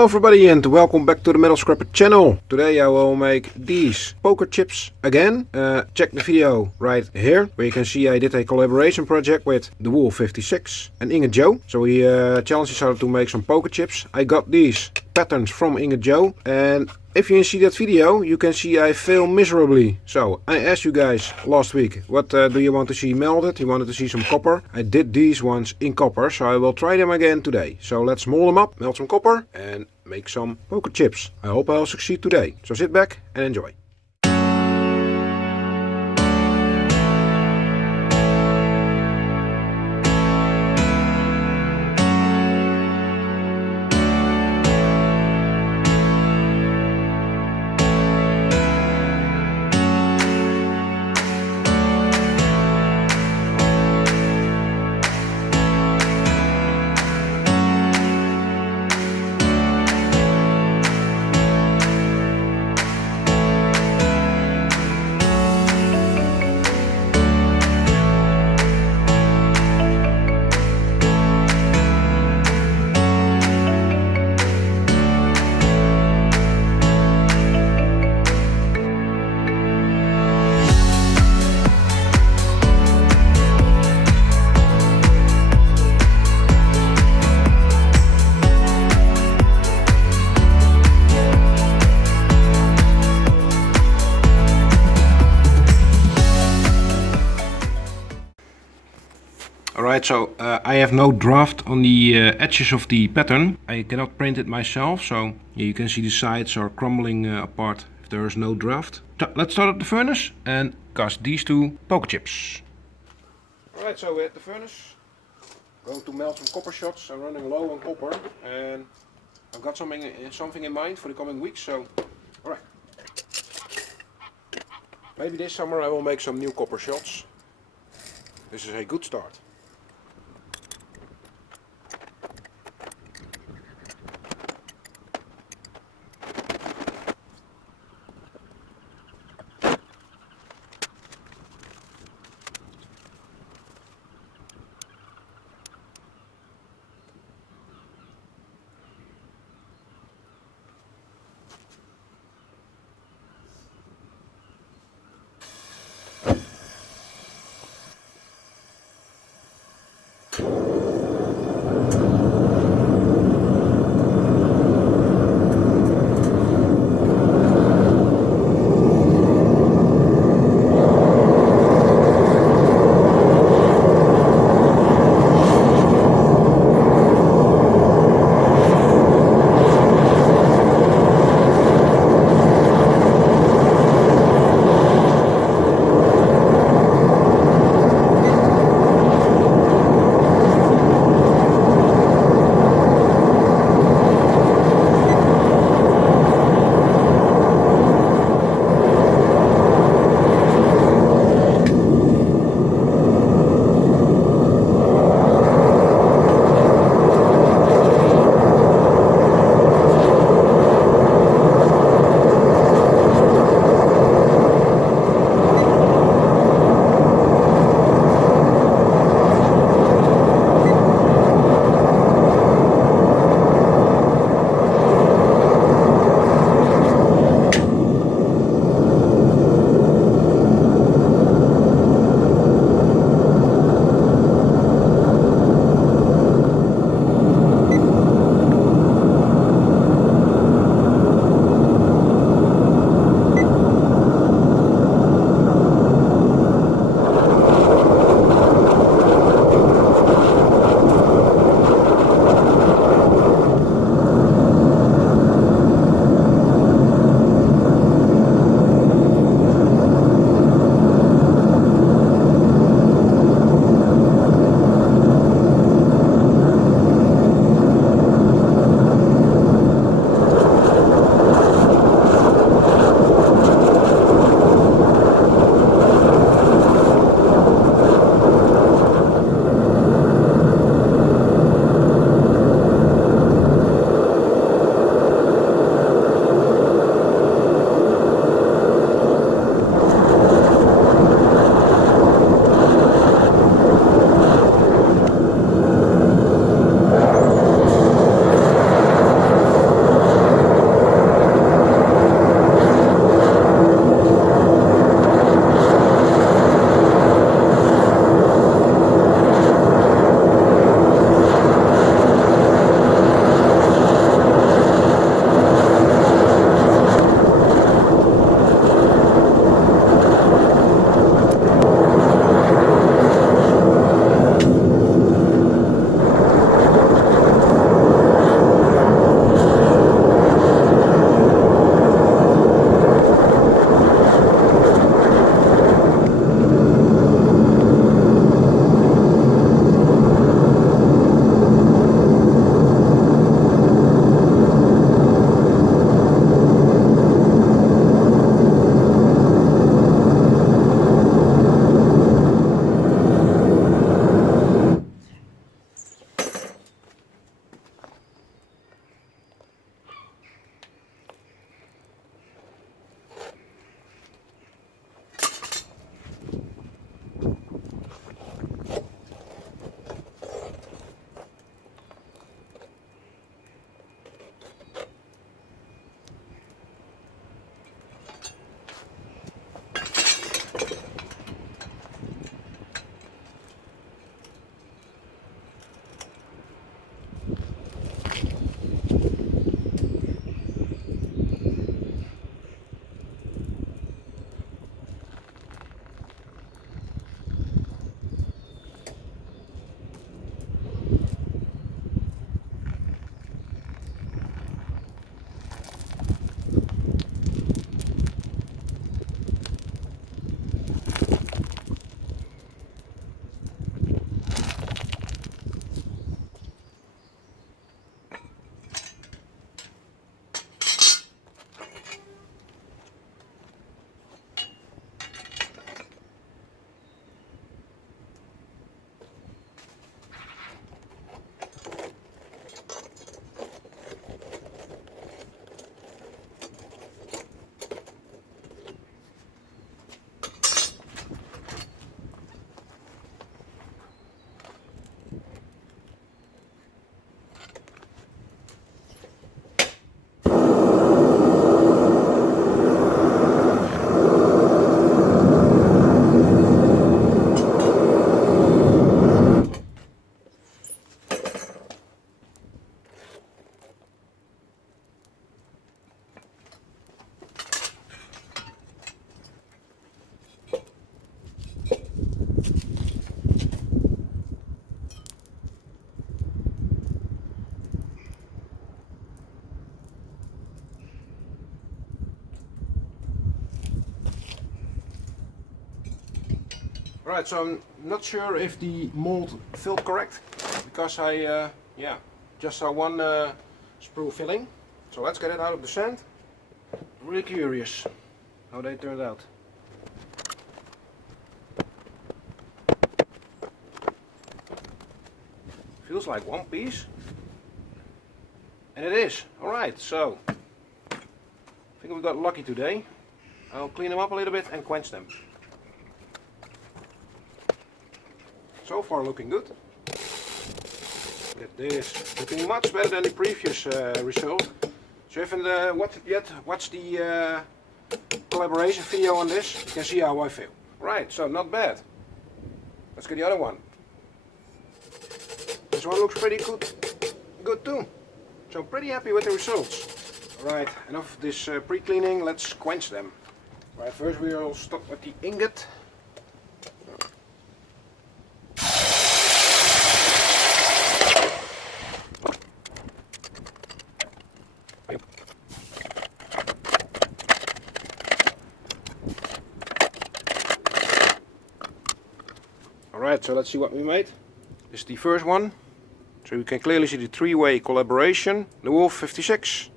Hello everybody and welcome back to the Metal Scrapper channel. Today I will make these poker chips again. Check the video right here where you can see I did a collaboration project with Thewulf 56 and Ingot Joe. So we challenged each other to make some poker chips. I got these patterns from Ingot Joe, and if you see that video you can see I fail miserably. So I asked you guys last week, what do you want to see melted? You wanted to see some copper. I did these ones in copper, so I will try them again today. So let's mold them up, melt some copper and make some poker chips. I hope I'll succeed today. So sit back and enjoy. Alright, so I have no draft on the edges of the pattern. I cannot print it myself, so yeah, you can see the sides are crumbling apart if there is no draft. So let's start up the furnace and cast these two poker chips. Alright, so we're at the furnace. Going to melt some copper shots. I'm running low on copper and I've got something in mind for the coming weeks, so alright. Maybe this summer I will make some new copper shots. This is a good start. Right, so I'm not sure if the mold filled correct, because I just saw one sprue filling. So let's get it out of the sand. I'm really curious how they turned out. Feels like one piece. And it is. Alright, so I think we got lucky today. I'll clean them up a little bit and quench them. So far looking good. Look at this. Looking much better than the previous result. So if you haven't watched it yet, watch the collaboration video on this. You can see how I feel. Right, so not bad. Let's get the other one. This one looks pretty good too. So I'm pretty happy with the results. Alright, enough of this pre-cleaning, let's quench them. Right, first we'll start with the ingot. Alright, so let's see what we made. This is the first one. So you can clearly see the three-way collaboration. Thewulf 56,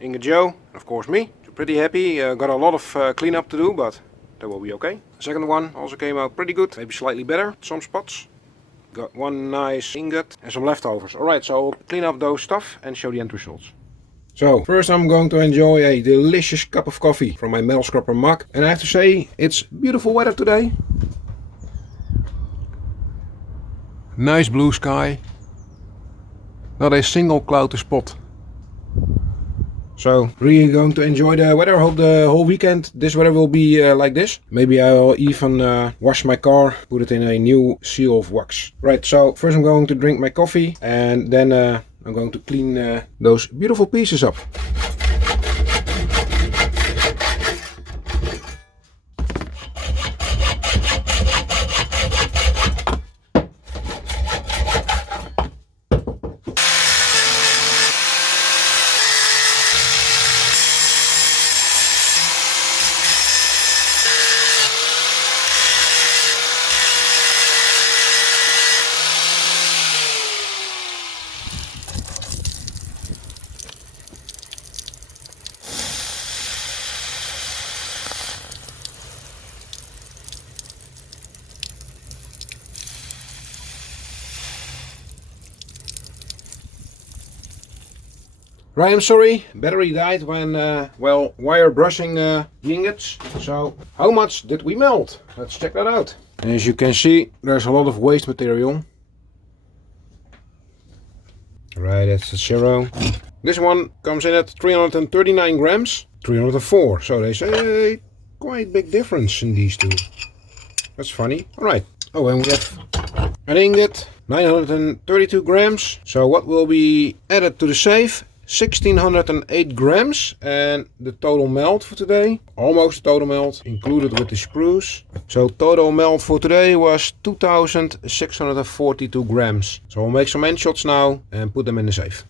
Ingot Joe, and of course me. So pretty happy, got a lot of cleanup to do, but that will be okay. The second one also came out pretty good, maybe slightly better, some spots. Got one nice ingot and some leftovers. Alright, so I'll clean up those stuff and show the end results. So, first I'm going to enjoy a delicious cup of coffee from my metal scrubber mug. And I have to say, it's beautiful weather today. Nice blue sky. Not a single cloud to spot. So, really going to enjoy the weather. Hope the whole weekend this weather will be like this. Maybe I'll even wash my car, put it in a new seal of wax. Right, so first I'm going to drink my coffee and then I'm going to clean those beautiful pieces up. Right, I'm sorry, battery died when, wire brushing the ingots. So, how much did we melt? Let's check that out. And as you can see, there's a lot of waste material. Right, that's the zero. This one comes in at 339 grams, 304. So there's a quite big difference in these two. That's funny. Alright. Oh, and we have an ingot, 932 grams. So what will be added to the safe? 1608 grams, and the total melt for today, almost total melt, included with the sprues. So total melt for today was 2642 grams. So I'll make some end shots now and put them in the safe.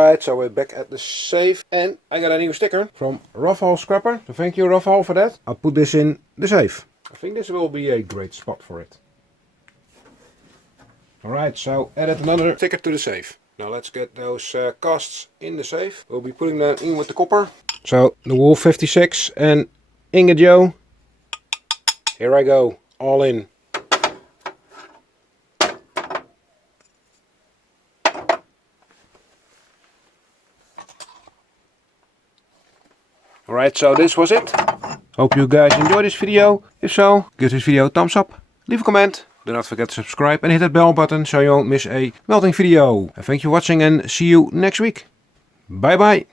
Alright, so we're back at the safe and I got a new sticker from Raphael Scrapper. So thank you Raphael for that. I'll put this in the safe. I think this will be a great spot for it. Alright, so added another sticker to the safe. Now let's get those casts in the safe. We'll be putting them in with the copper. So the Wolf 56 and Ingot Joe. Here I go, all in. Alright, so this was it. Hope you guys enjoyed this video. If so, give this video a thumbs up, leave a comment. Do not forget to subscribe and hit that bell button so you won't miss a melting video. And thank you for watching and see you next week. Bye bye.